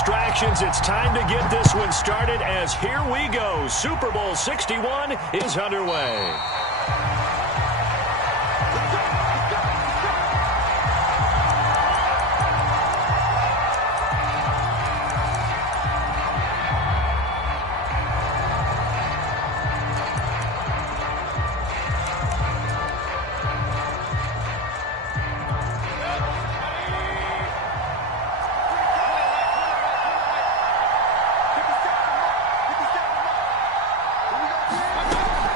distractions. It's time to get this one started as here we go. Super Bowl 61 is underway.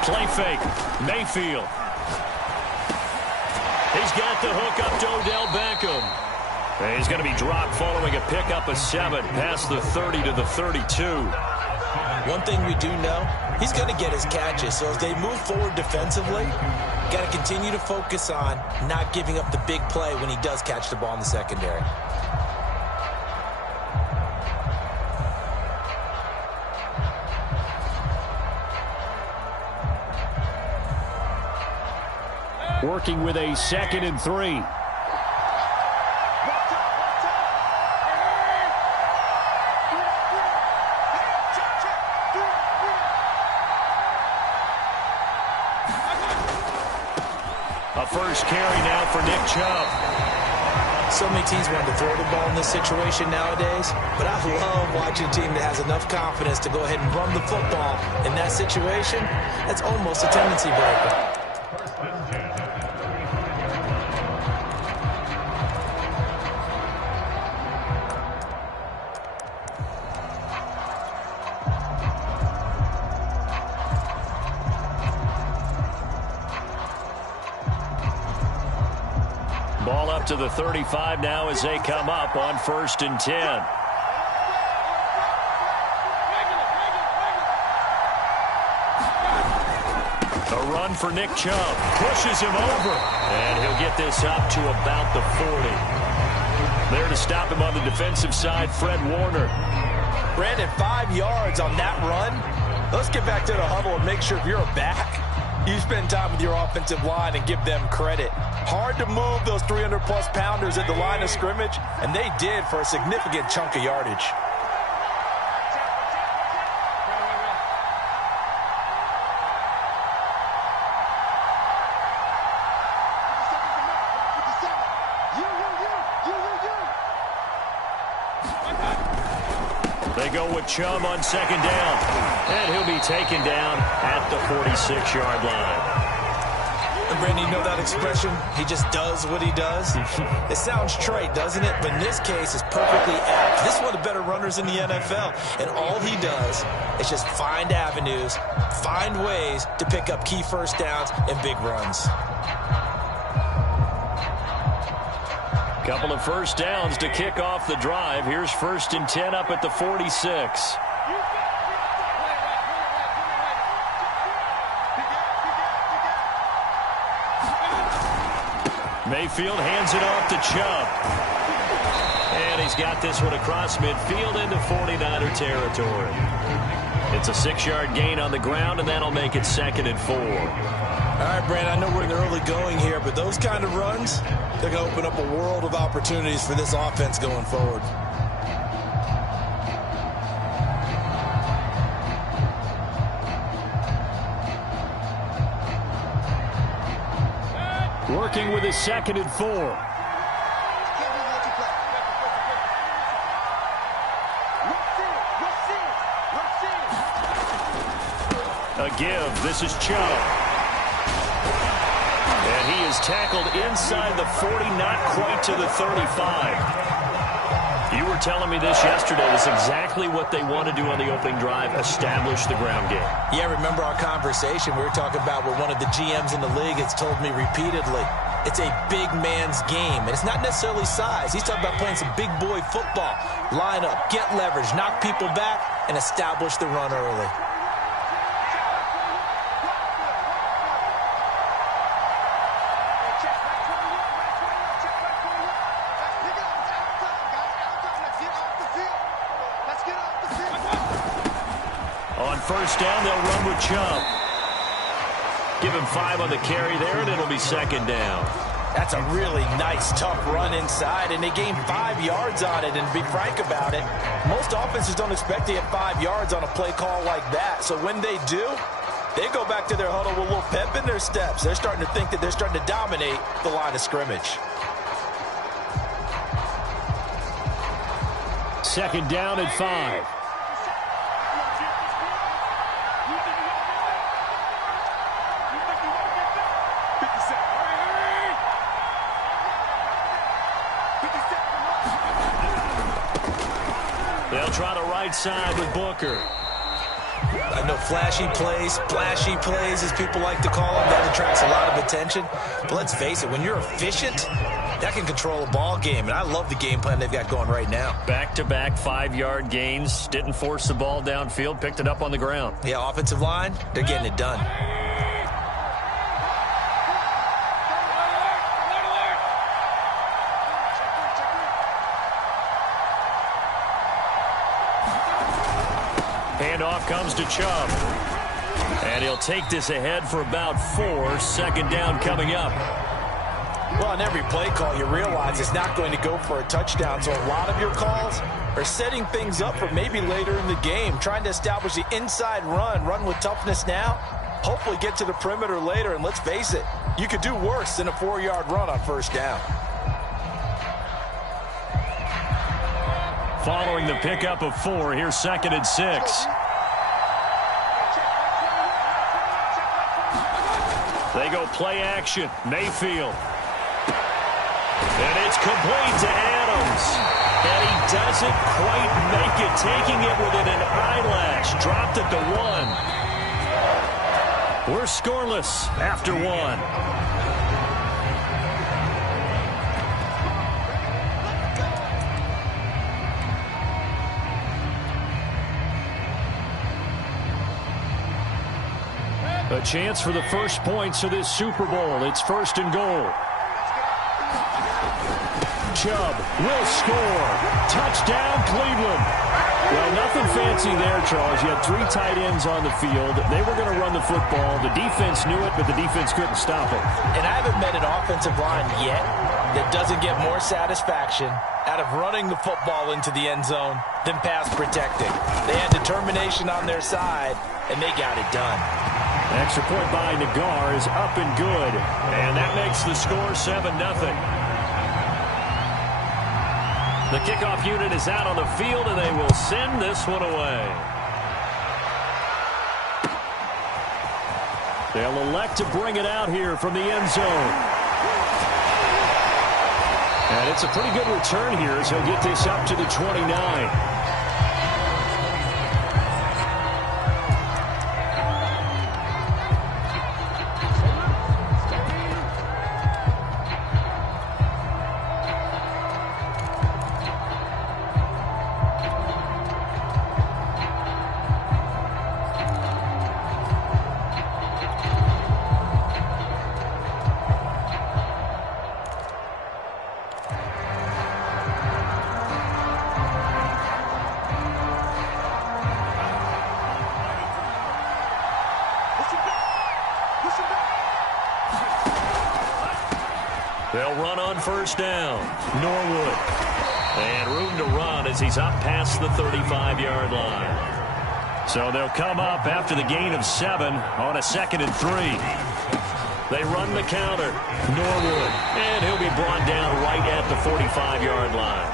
Play fake. Mayfield. He's got the hook up to Odell Beckham. And he's going to be dropped following a pickup of 7 past the 30 to the 32. One thing we do know, he's going to get his catches. So as they move forward defensively, got to continue to focus on not giving up the big play when he does catch the ball in the secondary. Working with a 2nd and 3. A first carry now for Nick Chubb. So many teams want to throw the ball in this situation nowadays, but I love watching a team that has enough confidence to go ahead and run the football in that situation. That's almost a tendency breaker. Ball up to the 35 now as they come up on 1st and 10. A run for Nick Chubb. Pushes him over. And he'll get this up to about the 40. There to stop him on the defensive side, Fred Warner. Brandon, 5 yards on that run. Let's get back to the huddle and make sure if you're a back, you spend time with your offensive line and give them credit. Hard to move those 300-plus pounders at the line of scrimmage, and they did for a significant chunk of yardage. They go with Chubb on 2nd down. And he'll be taken down at the 46-yard line. And Brandon, you know that expression? He just does what he does? It sounds trite, doesn't it? But in this case, it's perfectly apt. This is one of the better runners in the NFL. And all he does is just find avenues, find ways to pick up key first downs and big runs. Couple of first downs to kick off the drive. Here's 1st and 10 up at the 46. Mayfield hands it off to Chubb. And he's got this one across midfield into 49er territory. It's a 6-yard gain on the ground, and that'll make it 2nd and 4. All right, Brandon, I know we're in the early going here, but those kind of runs, they're going to open up a world of opportunities for this offense going forward. Working with his 2nd and 4. A give. This is Chubb. And he is tackled inside the 40, not quite to the 35. You were telling me this yesterday. This is exactly what they want to do on the opening drive, establish the ground game. Yeah, remember our conversation we were talking about with one of the GMs in the league has told me repeatedly. It's a big man's game, and it's not necessarily size. He's talking about playing some big boy football. Line up, get leverage, knock people back, and establish the run early. On 1st down, they'll run with Chubb. Give him 5 on the carry there, and it'll be 2nd down. That's a really nice, tough run inside, and they gained 5 yards on it. And to be frank about it, most offenses don't expect to get 5 yards on a play call like that. So when they do, they go back to their huddle with a little pep in their steps. They're starting to think that they're starting to dominate the line of scrimmage. Second down and 5. They'll try the right side with Booker. I know flashy plays, as people like to call them, that attracts a lot of attention. But let's face it, when you're efficient, that can control a ball game. And I love the game plan they've got going right now. Back-to-back 5-yard gains. Didn't force the ball downfield. Picked it up on the ground. Yeah, offensive line, they're getting it done. Handoff comes to Chubb. And he'll take this ahead for about 4. Second down coming up. Well, on every play call, you realize it's not going to go for a touchdown. So a lot of your calls are setting things up for maybe later in the game, trying to establish the inside run with toughness now, hopefully get to the perimeter later. And let's face it, you could do worse than a 4-yard run on first down. Following the pickup of 4, here's 2nd and 6. They go play action. Mayfield. And it's complete to Adams. And he doesn't quite make it, taking it within an eyelash. Dropped at the 1. We're scoreless after 1. A chance for the first points of this Super Bowl. It's 1st and goal. Chubb will score. Touchdown, Cleveland. Well, nothing fancy there, Charles. You had 3 tight ends on the field. They were going to run the football. The defense knew it, but the defense couldn't stop it. And I haven't met an offensive line yet that doesn't get more satisfaction out of running the football into the end zone than pass protecting. They had determination on their side, and they got it done. Extra point by Nagar is up and good. And that makes the score 7-0. The kickoff unit is out on the field, and they will send this one away. They'll elect to bring it out here from the end zone. And it's a pretty good return here as he'll get this up to the 29. They'll run on first down. Norwood. And room to run as he's up past the 35-yard line. So they'll come up after the gain of 7 on a 2nd and 3. They run the counter. Norwood. And he'll be brought down right at the 45-yard line.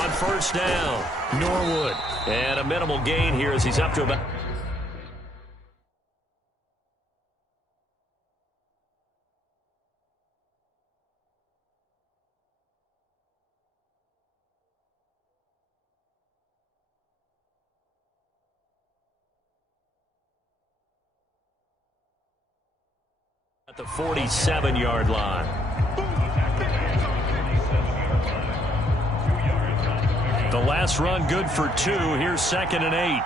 On first down, Norwood. And a minimal gain here as he's up to about... at the 47-yard line. The last run good for 2. Here's 2nd and 8.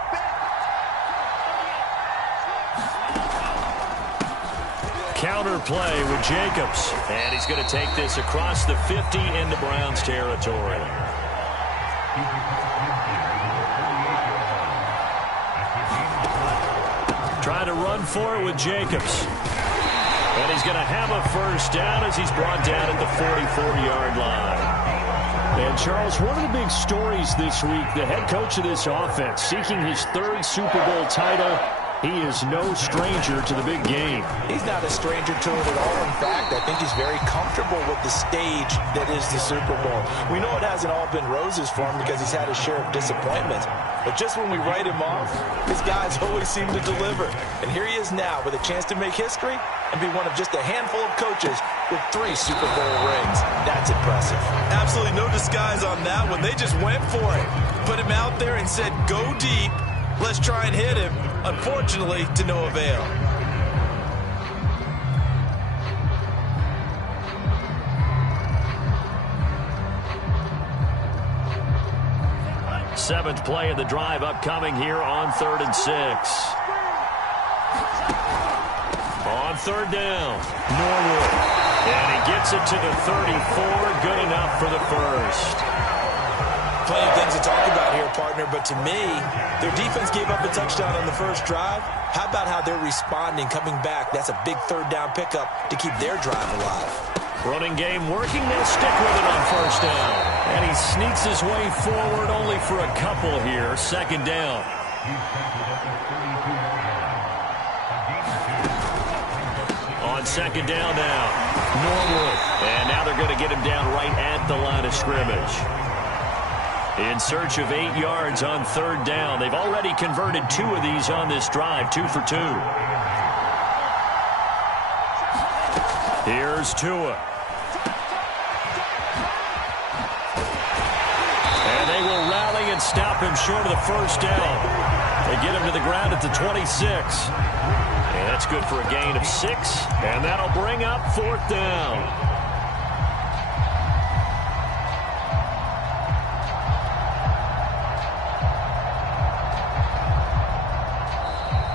Counter play with Jacobs. And he's going to take this across the 50 into Browns territory. try to run for it with Jacobs. And he's going to have a first down as he's brought down at the 44-yard line. And, Charles, one of the big stories this week, the head coach of this offense seeking his third Super Bowl title. He is no stranger to the big game. He's not a stranger to it at all. In fact, I think he's very comfortable with the stage that is the Super Bowl. We know it hasn't all been roses for him because he's had his share of disappointment. But just when we write him off, his guys always seem to deliver. And here he is now with a chance to make history and be one of just a handful of coaches with 3 Super Bowl rings. That's impressive. Absolutely no disguise on that one. They just went for it. Put him out there and said, go deep. Let's try and hit him. Unfortunately, to no avail. Seventh play of the drive upcoming here on 3rd and 6. On 3rd down, Norwood. And he gets it to the 34. Good enough for the first. Plenty of things to talk about here, partner, but to me, their defense gave up a touchdown on the first drive. How about how they're responding, coming back? That's a big 3rd down pickup to keep their drive alive. Running game working. They'll stick with it on first down. And he sneaks his way forward only for a couple here. 2nd down. On 2nd down now, Norwood. And now they're going to get him down right at the line of scrimmage. In search of 8 yards on 3rd down. They've already converted 2 of these on this drive, 2 for 2. Here's Tua. And they will rally and stop him short of the first down. They get him to the ground at the 26. And that's good for a gain of 6. And that'll bring up 4th down.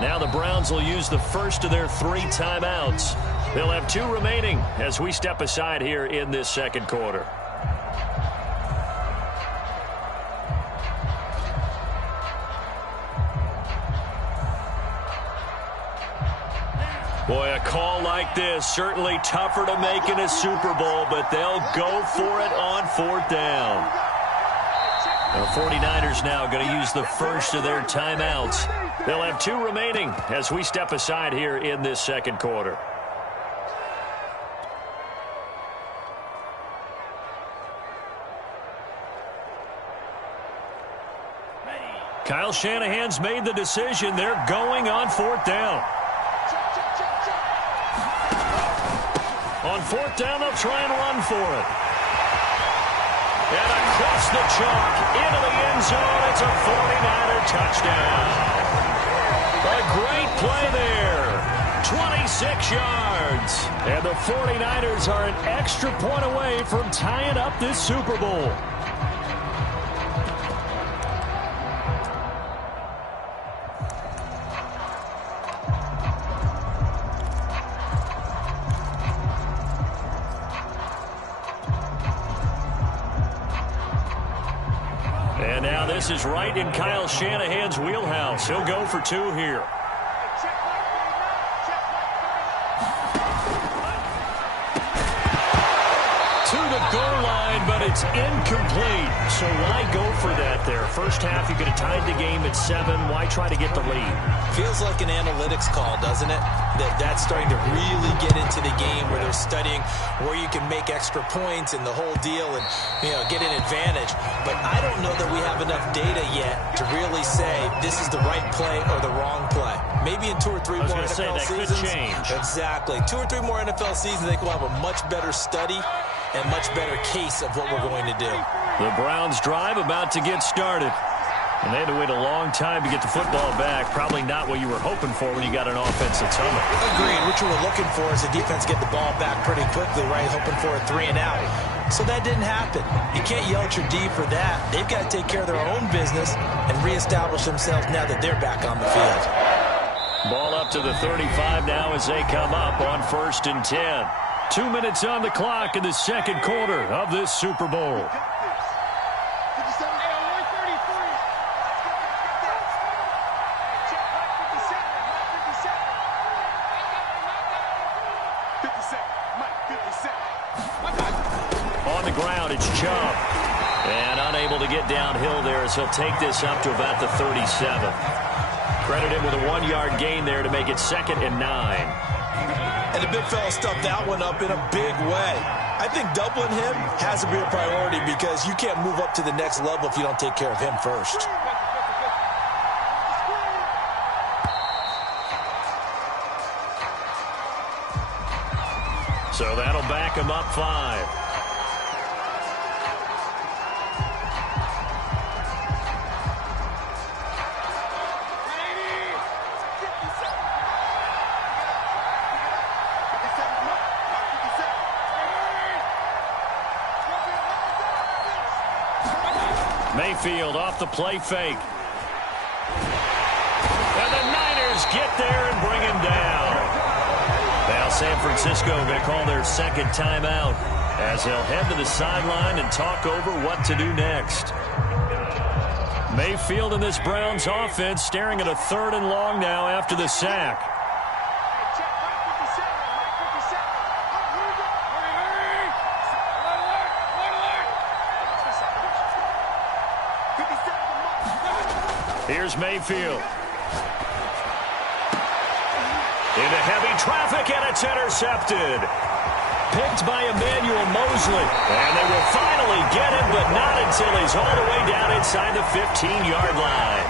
Now the Browns will use the first of their 3 timeouts. They'll have 2 remaining as we step aside here in this 2nd quarter. Boy, a call like this, certainly tougher to make in a Super Bowl, but they'll go for it on 4th down. The 49ers now going to use the first of their timeouts. They'll have 2 remaining as we step aside here in this 2nd quarter. Kyle Shanahan's made the decision. They're going on 4th down. On 4th down, they'll try and run for it. And across the chalk, into the end zone, it's a 49er touchdown. A great play there. 26 yards. And the 49ers are an extra point away from tying up this Super Bowl. And now this is right in Kyle Shanahan's wheelhouse. He'll go for 2 here. To the goal line, but it's incomplete. So why go for that there? First half, you could have tied the game at 7. Why try to get the lead? Feels like an analytics call, doesn't it? That's starting to really get into the game where they're studying where you can make extra points and the whole deal and, get an advantage. But I don't know that we have enough data yet to really say this is the right play or the wrong play. Maybe in 2 or 3 more NFL seasons. Could change. Exactly. 2 or 3 more NFL seasons, I think we'll have a much better study and much better case of what we're going to do. The Browns drive about to get started. And they had to wait a long time to get the football back. Probably not what you were hoping for when you got an offense that's humming. Agreed. What you were looking for is the defense get the ball back pretty quickly, right? Hoping for a 3 and out. So that didn't happen. You can't yell at your D for that. They've got to take care of their own business and reestablish themselves now that they're back on the field. Ball up to the 35 now as they come up on 1st and 10. 2 minutes on the clock in the 2nd quarter of this Super Bowl. on the ground. It's Chubb. And unable to get downhill there as he'll take this up to about the 37. Credit him with a 1-yard gain there to make it 2nd and 9. And the big fella stuffed that one up in a big way. I think doubling him has to be a priority because you can't move up to the next level if you don't take care of him first. So that'll back him up 5. Mayfield off the play fake. And the Niners get there and bring him down. Now San Francisco going to call their second timeout as they'll head to the sideline and talk over what to do next. Mayfield and this Browns offense staring at a 3rd and long now after the sack. Here's Mayfield. Into heavy traffic, and it's intercepted. Picked by Emmanuel Mosley. And they will finally get him, but not until he's all the way down inside the 15-yard line.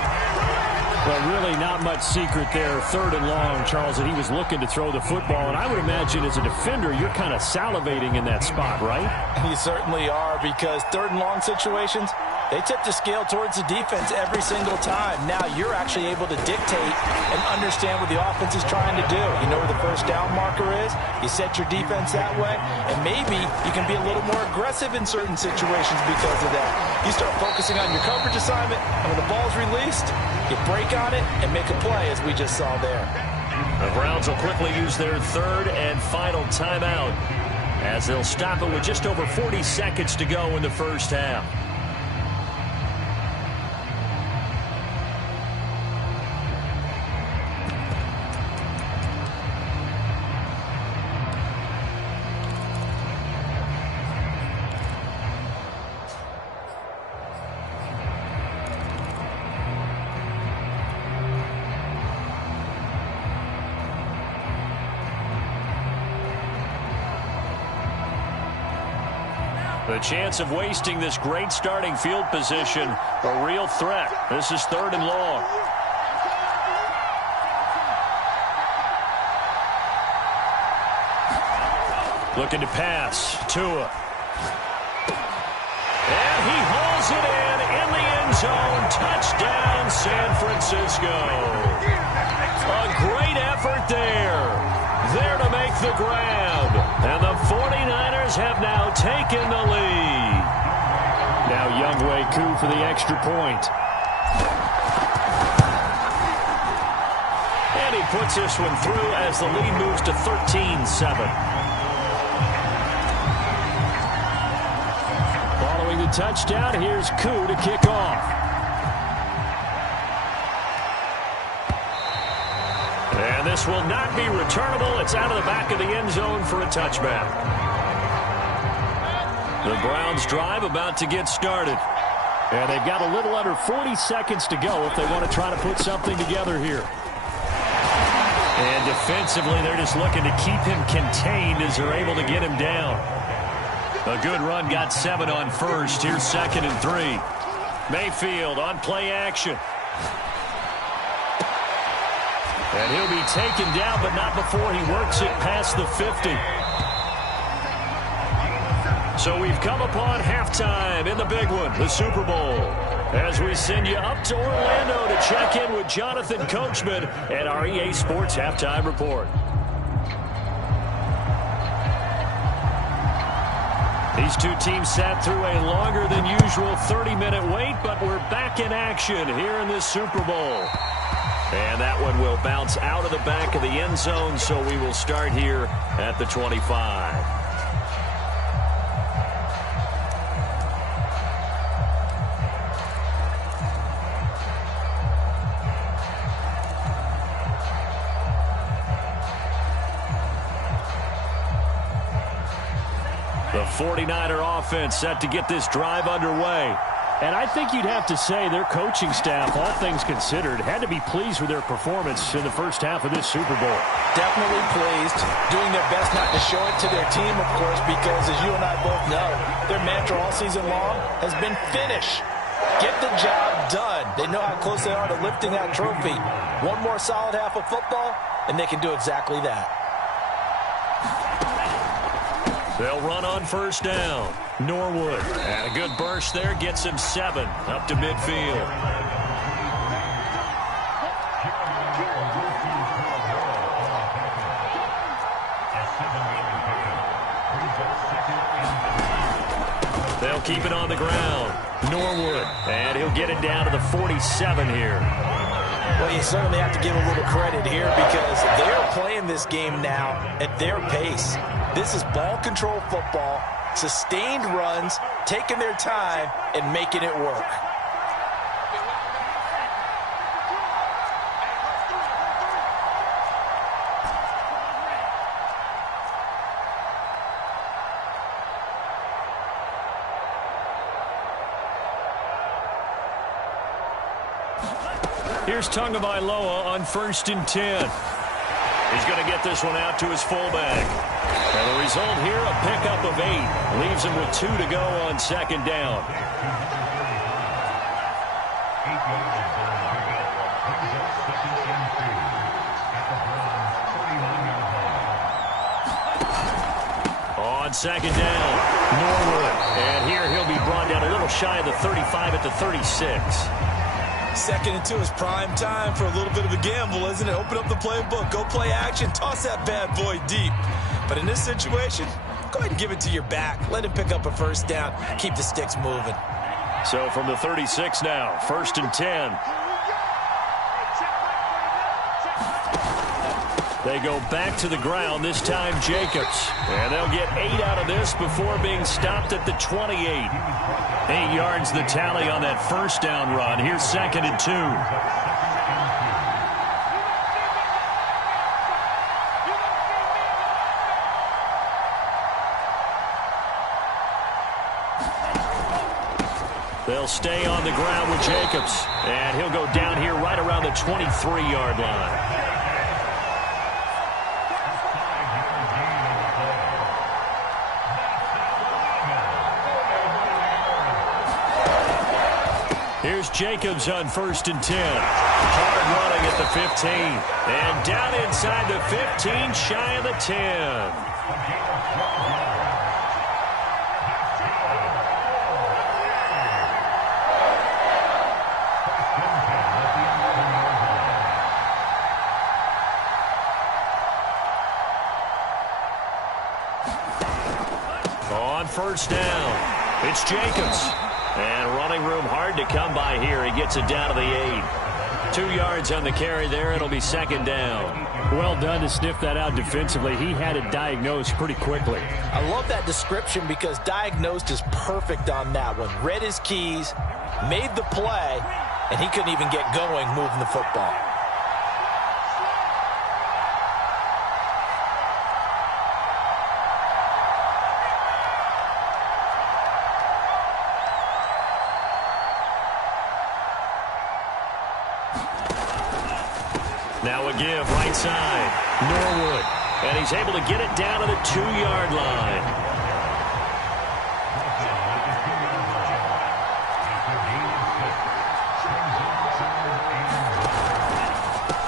Well, really not much secret there. 3rd and long, Charles, that he was looking to throw the football. And I would imagine as a defender, you're kind of salivating in that spot, right? You certainly are, because 3rd and long situations, they tip the scale towards the defense every single time. Now you're actually able to dictate and understand what the offense is trying to do. You know where the first down marker is. You set your defense that way, and maybe you can be a little more aggressive in certain situations because of that. You start focusing on your coverage assignment, and when the ball's released, you break on it and make a play, as we just saw there. The Browns will quickly use their 3rd and final timeout as they'll stop it with just over 40 seconds to go in the first half. The chance of wasting this great starting field position, a real threat. This is 3rd and long. Looking to pass. Tua. And he hauls it in the end zone. Touchdown, San Francisco. A great effort there. There to make the grab. And the 49ers have now taken the lead. Now Younghoe Koo for the extra point. And he puts this one through as the lead moves to 13-7. Following the touchdown, here's Koo to kick off. And this will not be returnable. It's out of the back of the end zone for a touchback. The Browns drive about to get started. And they've got a little under 40 seconds to go if they want to try to put something together here. And defensively, they're just looking to keep him contained as they're able to get him down. A good run got 7 on first. Here's 2nd and 3. Mayfield on play action. And he'll be taken down, but not before he works it past the 50. So we've come upon halftime in the big one, the Super Bowl, as we send you up to Orlando to check in with Jonathan Coachman and our EA Sports Halftime Report. These two teams sat through a longer than usual 30-minute wait, but we're back in action here in this Super Bowl. And that one will bounce out of the back of the end zone, so we will start here at the 25. The 49er offense set to get this drive underway. And I think you'd have to say their coaching staff, all things considered, had to be pleased with their performance in the first half of this Super Bowl. Definitely pleased, doing their best not to show it to their team, of course, because as you and I both know, their mantra all season long has been finish. Get the job done. They know how close they are to lifting that trophy. One more solid half of football, and they can do exactly that. They'll run on first down. Norwood. And a good burst there gets him 7 up to midfield. They'll keep it on the ground. Norwood. And he'll get it down to the 47 here. Well, you certainly have to give a little credit here because they're playing this game now at their pace. This is ball control football, sustained runs, taking their time, and making it work. Here's Tagovailoa on 1st and 10. He's going to get this one out to his fullback. And the result here, a pickup of 8. Leaves him with 2 to go on 2nd down. On 2nd down, Norwood. And here he'll be brought down a little shy of the 35 at the 36. 2nd and 2 is prime time for a little bit of a gamble, isn't it? Open up the playbook, go play action, toss that bad boy deep. But in this situation, go ahead and give it to your back. Let him pick up a first down. Keep the sticks moving. So from the 36 now, 1st and 10. They go back to the ground, this time Jacobs. And they'll get 8 out of this before being stopped at the 28. 8 yards the tally on that first down run. Here's 2nd and 2. They'll stay on the ground with Jacobs. And he'll go down here right around the 23-yard line. Here's Jacobs on 1st and 10. Hard running at the 15. And down inside the 15, shy of the 10. On 1st down, it's Jacobs. And running room hard to come by here. He gets it down to the 8. 2 yards on the carry there. It'll be 2nd down. Well done to sniff that out defensively. He had it diagnosed pretty quickly. I love that description because diagnosed is perfect on that one. Read his keys, made the play, and he couldn't even get going moving the football. Now a give right side. Norwood. And he's able to get it down to the 2-yard line.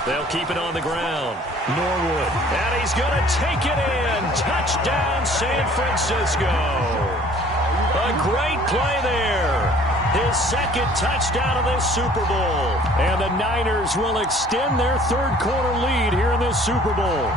They'll keep it on the ground. Norwood. And he's going to take it in. Touchdown, San Francisco. A great play there. His 2nd touchdown of this Super Bowl. And the Niners will extend their 3rd quarter lead here in this Super Bowl.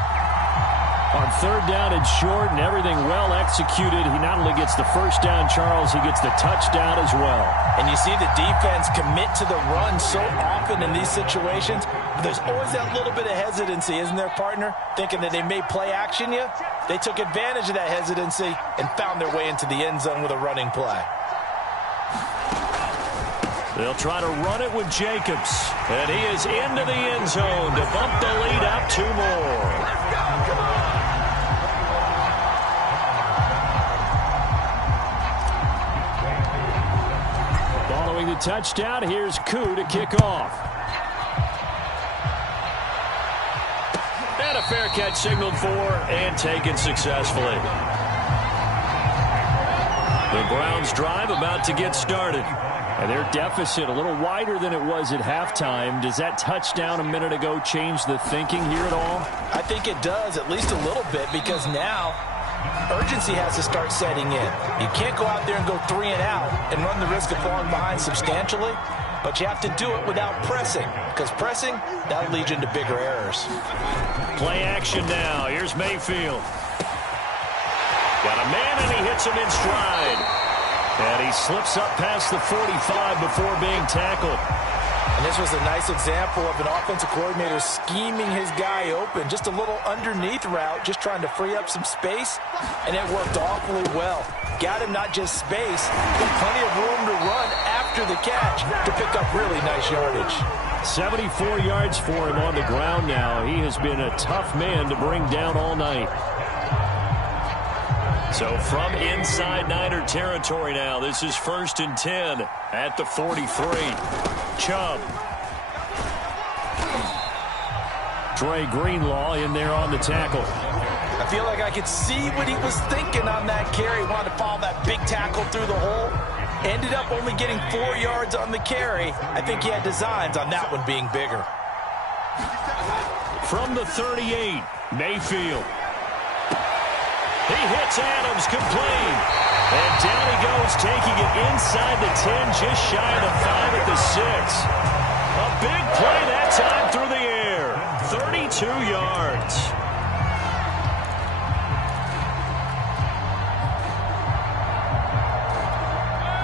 On 3rd down and short and everything well executed, he not only gets the first down, Charles, he gets the touchdown as well. And you see the defense commit to the run so often in these situations. But there's always that little bit of hesitancy, isn't there, partner? Thinking that they may play action you. They took advantage of that hesitancy and found their way into the end zone with a running play. They'll try to run it with Jacobs. And he is into the end zone to bump the lead up 2 more. touchdown. Here's Koo to kick off. And a fair catch signaled for and taken successfully. The Browns drive about to get started. And their deficit a little wider than it was at halftime. Does that touchdown a minute ago change the thinking here at all? I think it does, at least a little bit, because now urgency has to start setting in. You can't go out there and go 3 and out and run the risk of falling behind substantially, but you have to do it without pressing, because pressing, that'll lead you into bigger errors. Play action now. Here's Mayfield. Got a man, and he hits him in stride. And he slips up past the 45 before being tackled. And this was a nice example of an offensive coordinator scheming his guy open. Just a little underneath route, just trying to free up some space, and it worked awfully well. Got him not just space, but plenty of room to run after the catch to pick up really nice yardage. 74 yards for him on the ground now. He has been a tough man to bring down all night. So from inside Niner territory now, this is 1st and 10 at the 43. Chubb. Dre Greenlaw in there on the tackle. I feel like I could see what he was thinking on that carry. He wanted to follow that big tackle through the hole. Ended up only getting 4 yards on the carry. I think he had designs on that one being bigger. From the 38, Mayfield. He hits Adams complete. And down he goes, taking it inside the 10, just shy of the 5 at the 6. A big play that time through the air. 32 yards.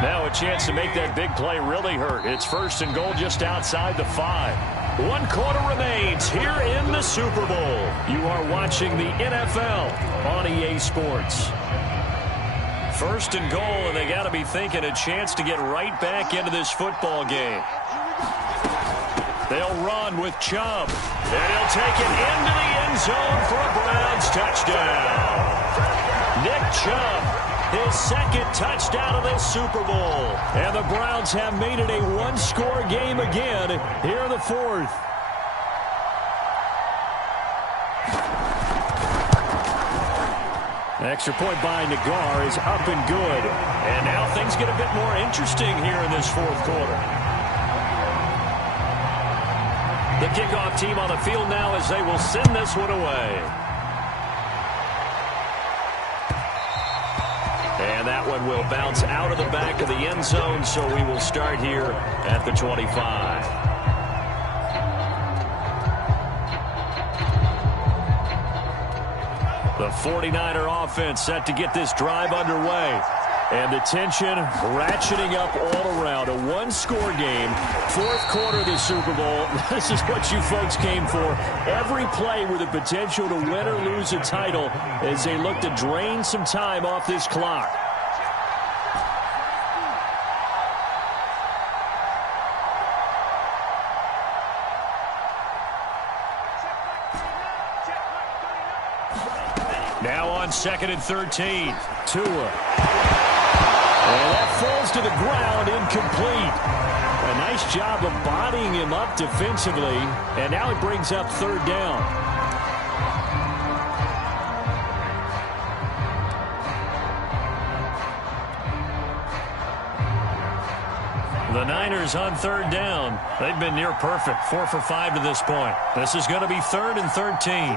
Now a chance to make that big play really hurt. It's 1st and goal just outside the 5. 1 quarter remains here in the Super Bowl. You are watching the NFL on EA Sports. 1st and goal, and they got to be thinking a chance to get right back into this football game. They'll run with Chubb, and he'll take it into the end zone for a Browns touchdown. Nick Chubb, his 2nd touchdown of this Super Bowl. And the Browns have made it a 1-score game again here in the 4th. Extra point by Nagar is up and good. And now things get a bit more interesting here in this 4th quarter. The kickoff team on the field now as they will send this one away. And that one will bounce out of the back of the end zone, so we will start here at the 25. The 49er offense set to get this drive underway. And the tension ratcheting up all around. A 1-score game, 4th quarter of the Super Bowl. This is what you folks came for. Every play with the potential to win or lose a title as they look to drain some time off this clock. Now on 2nd and 13. Tua. And that falls to the ground, incomplete. A nice job of bodying him up defensively. And now it brings up 3rd down. The Niners on 3rd down. They've been near perfect. 4 for 5 to this point. This is going to be 3rd and 13.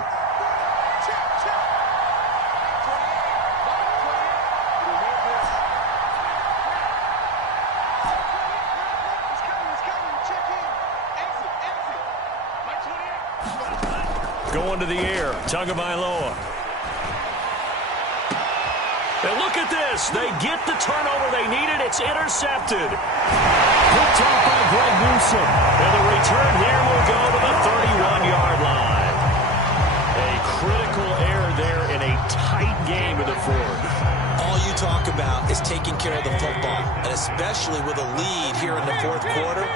Going to the air, Tagovailoa. And look at this. They get the turnover they needed. It's intercepted. Picked off by Greg Newsome. And the return here will go to the 31-yard line. A critical error there in a tight game in the 4th. All you talk about is taking care of the football, and especially with a lead here in the 4th quarter.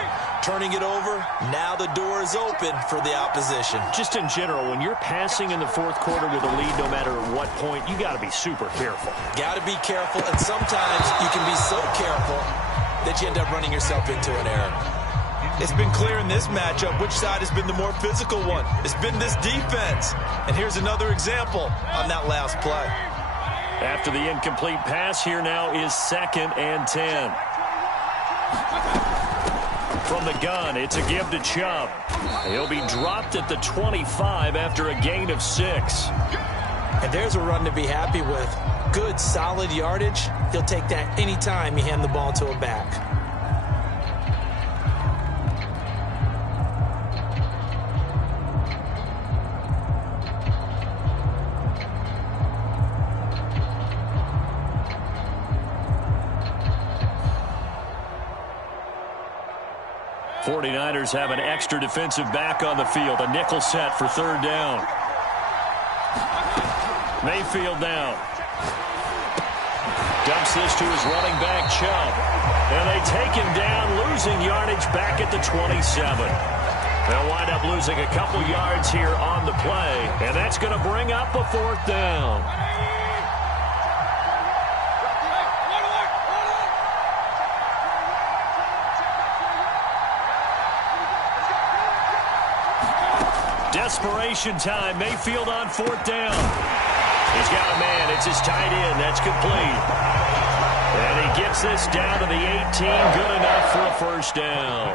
Turning it over, now the door is open for the opposition. Just in general, when you're passing in the 4th quarter with a lead, no matter at what point, you got to be super careful. Got to be careful, and sometimes you can be so careful that you end up running yourself into an error. It's been clear in this matchup which side has been the more physical one. It's been this defense. And here's another example on that last play. After the incomplete pass, here now is 2nd and 10. From the gun, it's a give to Chubb. He'll be dropped at the 25 after a gain of 6. And there's a run to be happy with. Good, solid yardage. He'll take that anytime you hand the ball to a back. '49ers have an extra defensive back on the field. A nickel set for 3rd down. Mayfield now. Dumps this to his running back, Chubb. And they take him down, losing yardage back at the 27. They'll wind up losing a couple yards here on the play. And that's going to bring up a 4th down. Desperation time. Mayfield on 4th down. He's got a man. It's his tight end. That's complete. And he gets this down to the 18. Good enough for a 1st down.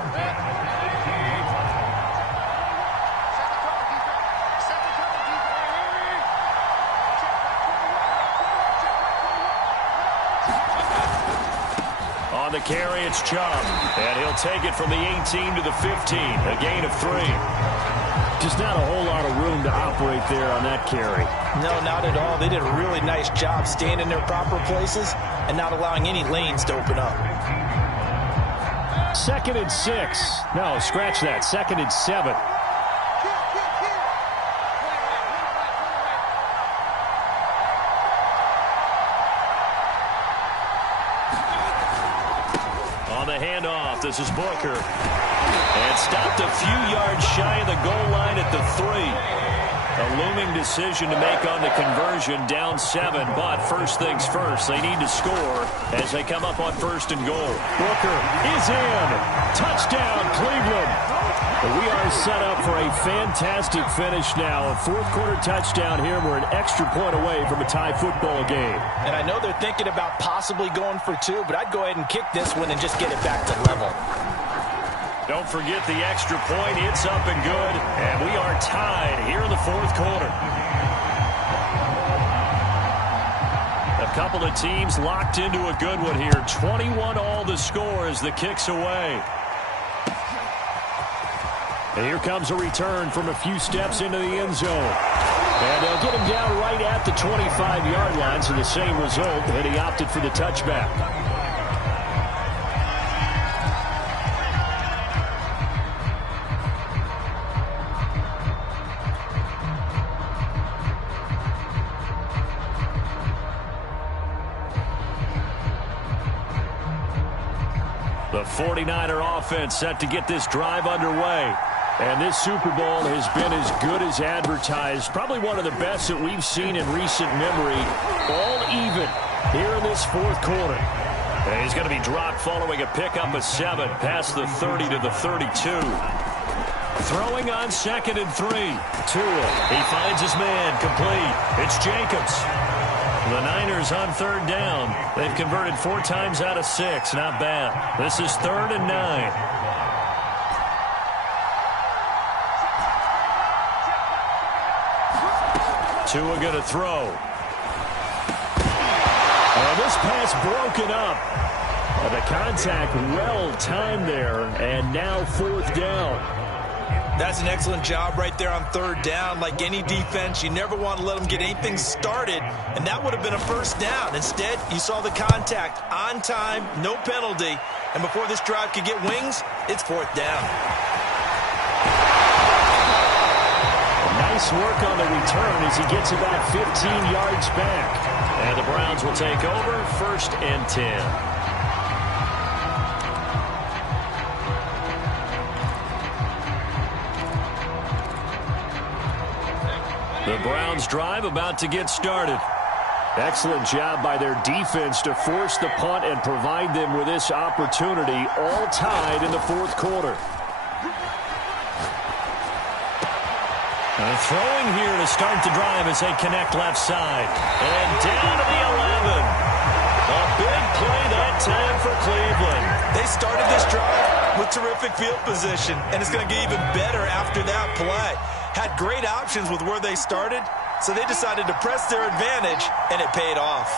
On the carry, it's Chubb. And he'll take it from the 18 to the 15. A gain of 3. Just not a whole lot of room to operate there on that carry. No, not at all. They did a really nice job staying in their proper places and not allowing any lanes to open up. 2nd and 6. No, scratch that. 2nd and 7. On the handoff, this is Booker. And stopped a few yards shy of the goal line at the 3. A looming decision to make on the conversion, down 7. But first things first, they need to score as they come up on 1st and goal. Booker is in. Touchdown, Cleveland. We are set up for a fantastic finish now. A 4th quarter touchdown here. We're an extra point away from a tie football game. And I know they're thinking about possibly going for 2, but I'd go ahead and kick this one and just get it back to level. Don't forget the extra point. It's up and good. And we are tied here in the 4th quarter. A couple of teams locked into a good one here. 21-all the score as the kick's away. And here comes a return from a few steps into the end zone. And they'll get him down right at the 25-yard line, so the same result, and he opted for the touchback. The 49er offense set to get this drive underway. And this Super Bowl has been as good as advertised. Probably one of the best that we've seen in recent memory. All even here in this 4th quarter. And he's going to be dropped following a pickup of 7 past the 30 to the 32. Throwing on 2nd and 3. Tua. He finds his man. Complete. It's Jacobs. The Niners on 3rd down. They've converted 4 times out of 6. Not bad. This is 3rd and 9. Tua going to throw. This pass broken up. The contact well timed there, and now 4th down. That's an excellent job right there on 3rd down. Like any defense, you never want to let them get anything started, and that would have been a 1st down. Instead, you saw the contact on time, no penalty, and before this drive could get wings, it's 4th down. Nice work on the return as he gets about 15 yards back. And the Browns will take over 1st and 10. The Browns drive about to get started. Excellent job by their defense to force the punt and provide them with this opportunity, all tied in the fourth quarter. Throwing here to start the drive as they connect left side. And down to the 11. A big play that time for Cleveland. They started this drive with terrific field position, and it's going to get even better after that play. Had great options with where they started, so they decided to press their advantage, and it paid off.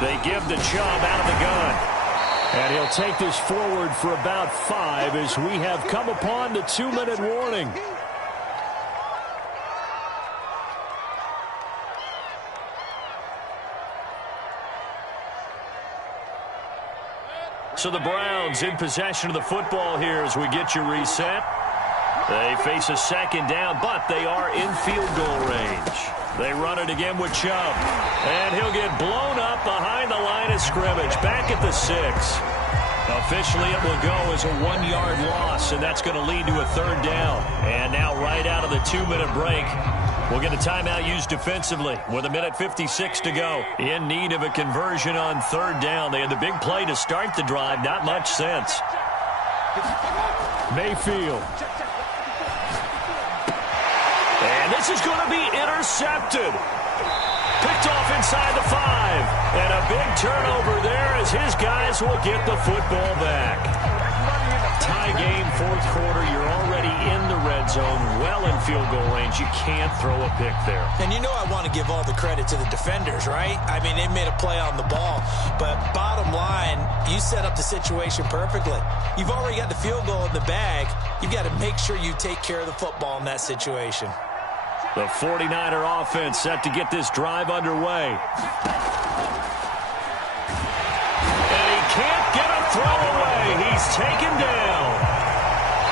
They give the Chubb out of the gun. And he'll take this forward for about 5 as we have come upon the 2-minute warning. So the Browns in possession of the football here as we get you reset. They face a second down, but they are in field goal range. They run it again with Chubb. And he'll get blown up behind the line of scrimmage, back at the 6. Officially, it will go as a 1-yard loss, and that's going to lead to a third down. And now right out of the 2-minute break, we'll get a timeout used defensively with 1:56 to go. In need of a conversion on third down. They had the big play to start the drive. Not much sense. Mayfield. And this is going to be intercepted. Picked off inside the 5. And a big turnover there as his guys will get the football back. Tie game, fourth quarter. You're already in the red zone, well in field goal range. You can't throw a pick there. And you know I want to give all the credit to the defenders, right? I mean, they made a play on the ball. But bottom line, you set up the situation perfectly. You've already got the field goal in the bag. You've got to make sure you take care of the football in that situation. The 49er offense set to get this drive underway. And he can't get a throw away. He's taken down.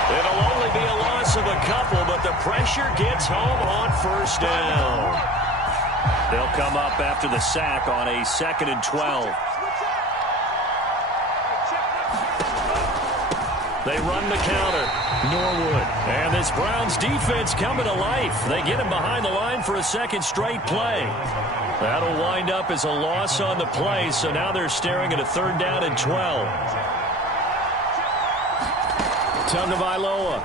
It'll only be a loss of a couple, but the pressure gets home on first down. They'll come up after the sack on a 2nd and 12. They run the counter. Norwood. And this Browns defense coming to life. They get him behind the line for a second straight play. That'll wind up as a loss on the play, so now they're staring at a 3rd down and 12. Tagovailoa.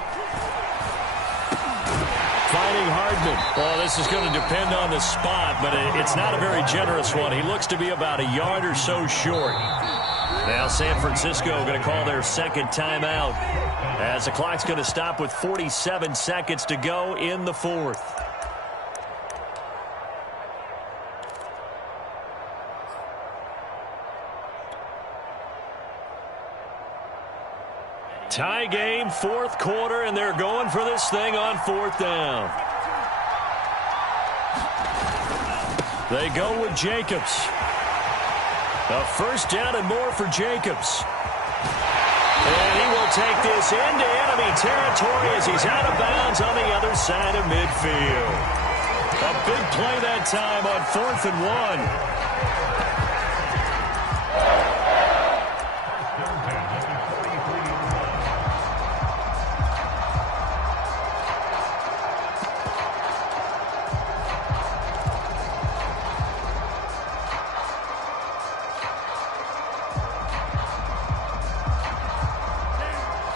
Finding Hardman. Well, this is going to depend on the spot, but it's not a very generous one. He looks to be about a yard or so short. Now San Francisco going to call their second timeout as the clock's going to stop with 47 seconds to go in the fourth. Tie game, fourth quarter, and they're going for this thing on 4th down. They go with Jacobs. A first down and more for Jacobs. And he will take this into enemy territory as he's out of bounds on the other side of midfield. A big play that time on 4th and 1.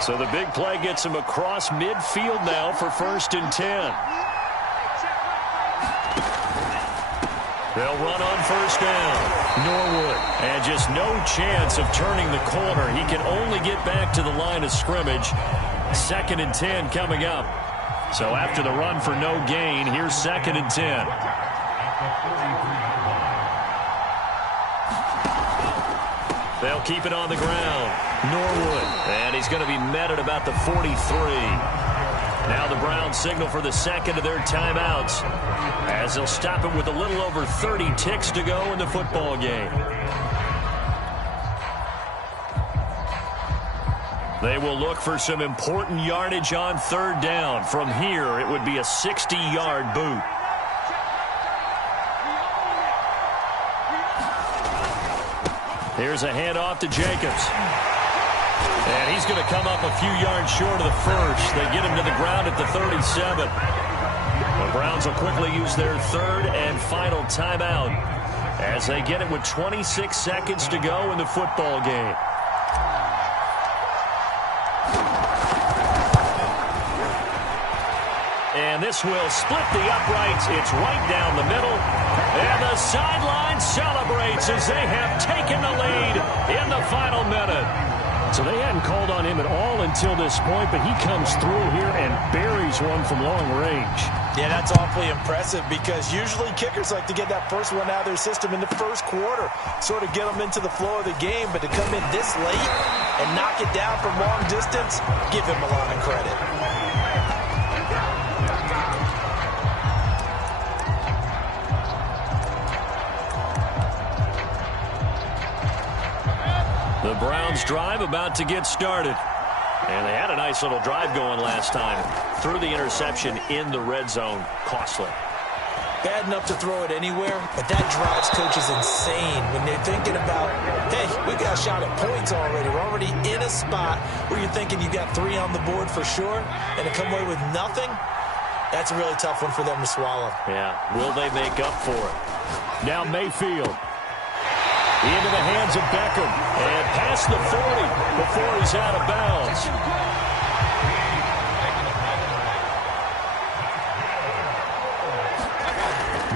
So the big play gets him across midfield now for 1st and 10. They'll run on 1st down. Norwood. And just no chance of turning the corner. He can only get back to the line of scrimmage. 2nd and 10 coming up. So after the run for no gain, here's 2nd and 10. They'll keep it on the ground. Norwood. And he's going to be met at about the 43. Now the Browns signal for the second of their timeouts as they'll stop it with a little over 30 ticks to go in the football game. They will look for some important yardage on 3rd down. From here, it would be a 60-yard boot. Here's a handoff to Jacobs. And he's going to come up a few yards short of the first. They get him to the ground at the 37. The Browns will quickly use their third and final timeout as they get it with 26 seconds to go in the football game. And this will split the uprights. It's right down the middle. And the sideline celebrates as they have taken the lead in the final minute. So they hadn't called on him at all until this point, but he comes through here and buries one from long range. Yeah, that's awfully impressive because usually kickers like to get that first one out of their system in the first quarter, sort of get them into the flow of the game. But to come in this late and knock it down from long distance, give him a lot of credit. The Browns drive about to get started. And they had a nice little drive going last time. Threw the interception in the red zone. Costly. Bad enough to throw it anywhere, but that drives coaches insane when they're thinking about, hey, we got a shot at points already. We're already in a spot where you're thinking you got 3 on the board for sure, and to come away with nothing, that's a really tough one for them to swallow. Yeah, will they make up for it? Now Mayfield. Into the hands of Beckham. And past the 40 before he's out of bounds.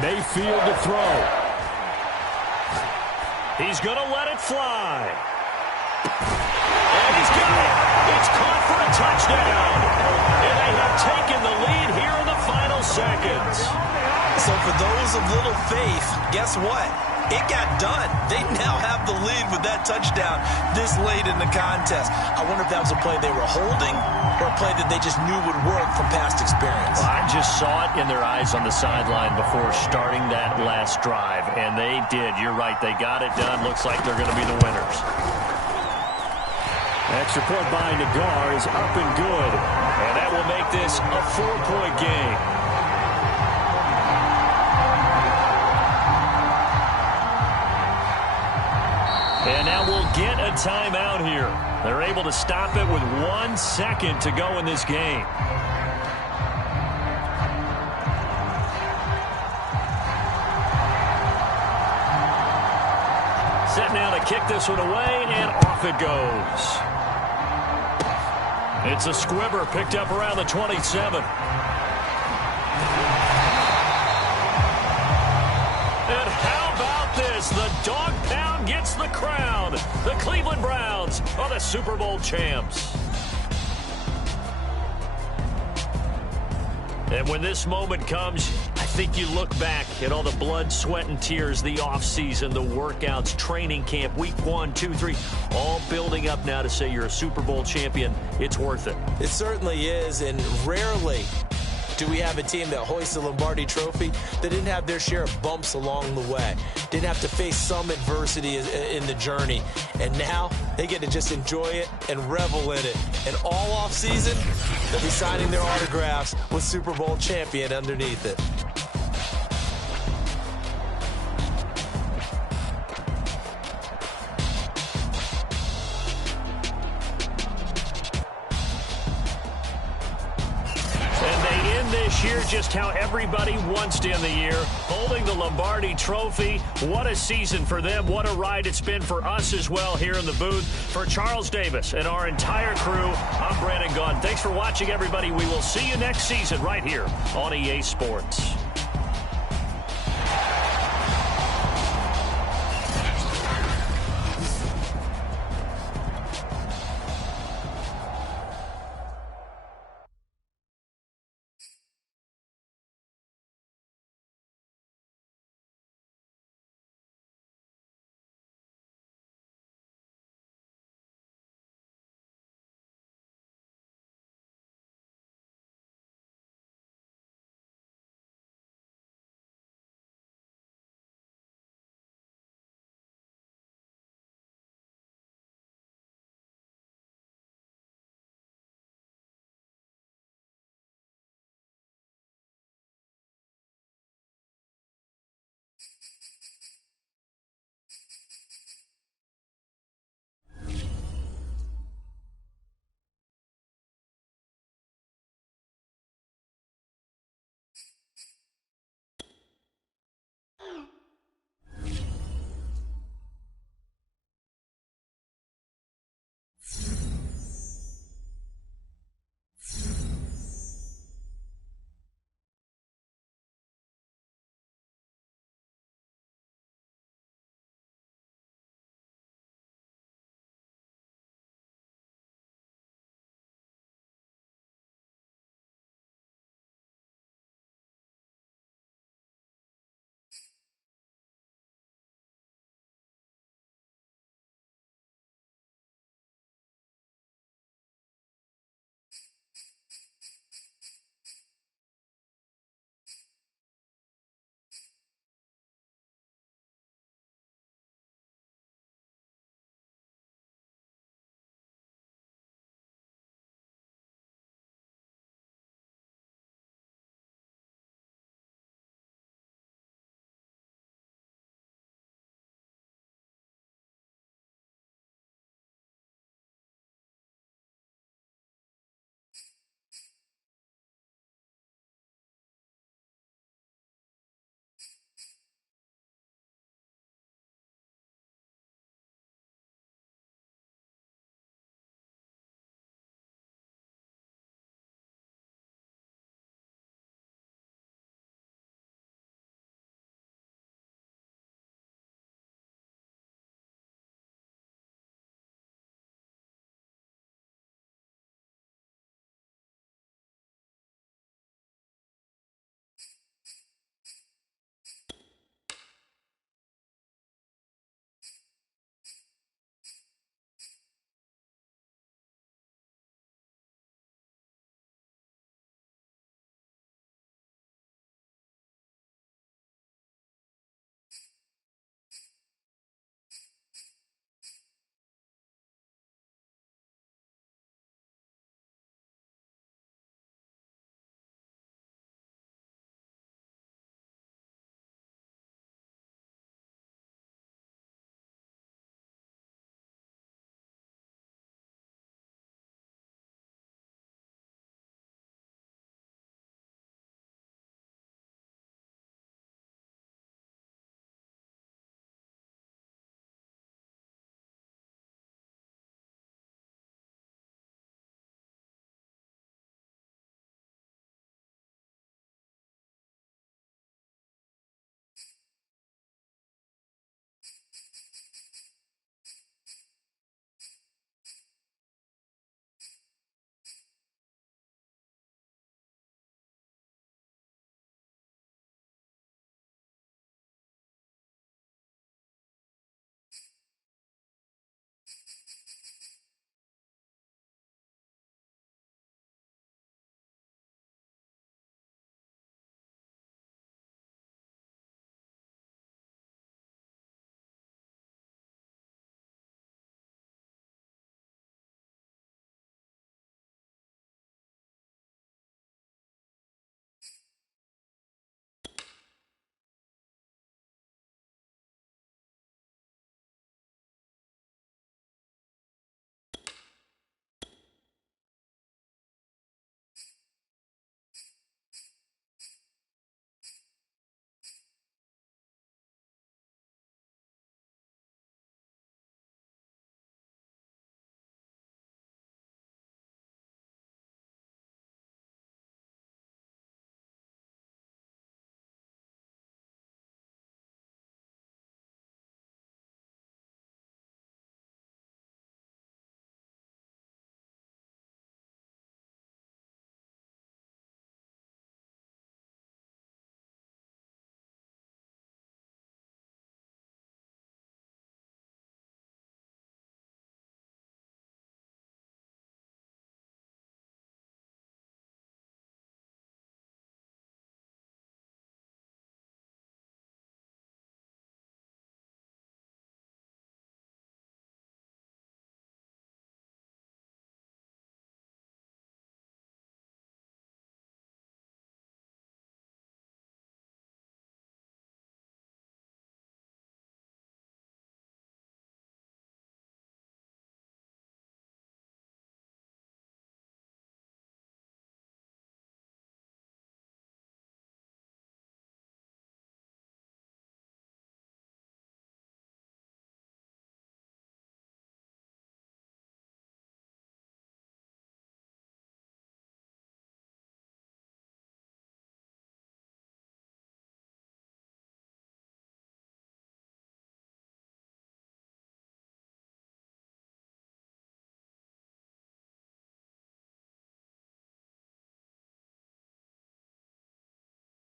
Mayfield to throw. He's going to let it fly. And he's got it. It's caught for a touchdown. And they have taken the lead here in the final seconds. So for those of little faith, guess what? It got done. They now have the lead with that touchdown this late in the contest. I wonder if that was a play they were holding or a play that they just knew would work from past experience. Well, I just saw it in their eyes on the sideline before starting that last drive, and they did. You're right. They got it done. Looks like they're going to be the winners. Extra point by Nagar is up and good. And that will make this a 4-point game. And now we'll get a timeout here. They're able to stop it with 1 second to go in this game. Set now to kick this one away, and off it goes. It's a squibber picked up around the 27. And how about this? The dog pound gets the crown. The Cleveland Browns are the Super Bowl champs. And when this moment comes, I think you look back at all the blood, sweat, and tears, the offseason, the workouts, training camp, week 1, 2, 3, all building up now to say you're a Super Bowl champion. It's worth it. It certainly is, and rarely do we have a team that hoists the Lombardi Trophy that didn't have their share of bumps along the way, didn't have to face some adversity in the journey, and now they get to just enjoy it and revel in it. And all off season, they'll be signing their autographs with Super Bowl champion underneath it. Year just how everybody wants to end the year, holding the Lombardi Trophy. What a season for them. What a ride it's been for us as well here in the booth. For Charles Davis and our entire crew, I'm Brandon Gaudin. Thanks for watching, everybody. We will see you next season right here on EA Sports.